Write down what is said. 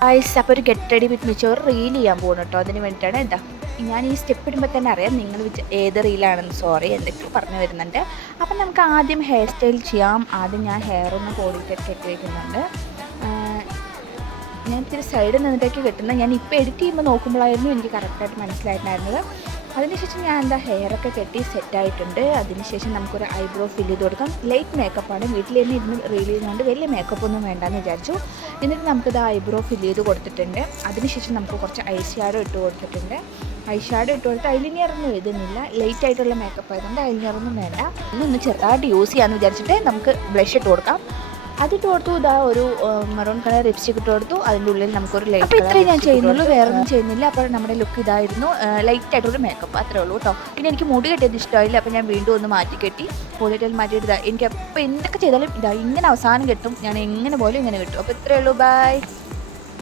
Guys അപ്പോൾ ഒരു get ready with me ഒരു റീൽ ചെയ്യാൻ പോകുന്നു കേട്ടോ. അതിന് വേണ്ടിയിട്ടാണ് എന്താ ഞാൻ ഈ സ്റ്റെപ്പ് ഇടുമ്പോൾ തന്നെ അറിയാം നിങ്ങൾ ഏത് റീലാണെന്ന്. സോറി എന്തൊക്കെയോ പറഞ്ഞു വരുന്നുണ്ട്. അപ്പം നമുക്ക് ആദ്യം ഹെയർ സ്റ്റൈൽ ചെയ്യാം. ആദ്യം ഞാൻ ഹെയർ ഒന്ന് കോടിയിട്ട് കെട്ടി വയ്ക്കുന്നുണ്ട്. ഞാൻ ഇത്തിരി സൈഡിൽ നിന്നിട്ടേക്ക് കെട്ടുന്നത്. ഞാൻ ഇപ്പോൾ എഡിറ്റ് ചെയ്യുമ്പോൾ നോക്കുമ്പോഴായിരുന്നു എനിക്ക് കറക്റ്റായിട്ട് മനസ്സിലായിട്ടുണ്ടായിരുന്നത്. അതിനുശേഷം ഞാൻ എന്താ ഹെയറൊക്കെ കെട്ടി സെറ്റായിട്ടുണ്ട്. അതിനുശേഷം നമുക്കൊരു ഐബ്രോ ഫില്ല് ചെയ്ത് കൊടുക്കാം. ലൈറ്റ് മേക്കപ്പാണ്. വീട്ടിൽ തന്നെ ഇരുന്ന് റീൽ ചെയ്യുന്നതുകൊണ്ട് വലിയ മേക്കപ്പൊന്നും വേണ്ടെന്ന് വിചാരിച്ചു. എന്നിട്ട് നമുക്കിത് ഐബ്രോ ഫില്ല് ചെയ്ത് കൊടുത്തിട്ടുണ്ട്. അതിനുശേഷം നമുക്ക് കുറച്ച് ഐ ഷാഡോ ഇട്ട് കൊടുത്തിട്ടുണ്ട്. ഐ ഷാഡോ ഇട്ട് കൊടുത്ത് ഐലിനിയറൊന്നും എഴുതുന്നില്ല. ലൈറ്റ് ആയിട്ടുള്ള മേക്കപ്പ് ആയതുകൊണ്ട് ഐലിനിയറൊന്നും വേണ്ട. ഇന്നൊന്ന് ചെറുതായിട്ട് യൂസ് ചെയ്യാമെന്ന് വിചാരിച്ചിട്ട് നമുക്ക് ബ്ലഷ് ഇട്ട് കൊടുക്കാം. അതിട്ട് കൊടുത്തു. ഇതാ ഒരു മെറൂൺ കളർ ലിപ്സ്റ്റിക് ഇട്ട് കൊടുത്തു. അതിൻ്റെ ഉള്ളിൽ നമുക്കൊരു ലൈറ്റ്. അപ്പോൾ ഇത്രയും ഞാൻ ചെയ്യുന്നുള്ളൂ, വേറെ ഒന്നും ചെയ്യുന്നില്ല. അപ്പോൾ നമ്മുടെ ലുക്ക് ഇതായിരുന്നു. ലൈറ്റായിട്ടൊരു മേക്കപ്പ് അത്രേ ഉള്ളൂ കേട്ടോ. പിന്നെ എനിക്ക് മുടി കെട്ടിയത് ഇഷ്ടമായില്ല. അപ്പോൾ ഞാൻ വീണ്ടും ഒന്ന് മാറ്റി കെട്ടി. പോളിറ്റയിൽ മാറ്റിയിട്ട് ഇതാ എനിക്ക് അപ്പോൾ എന്തൊക്കെ ചെയ്താലും ഇതാ ഇങ്ങനെ അവസാനം കെട്ടും. ഞാൻ എങ്ങനെ പോലും ഇങ്ങനെ കിട്ടും. അപ്പോൾ ഇത്രയേ ഉള്ളൂ. ബൈ.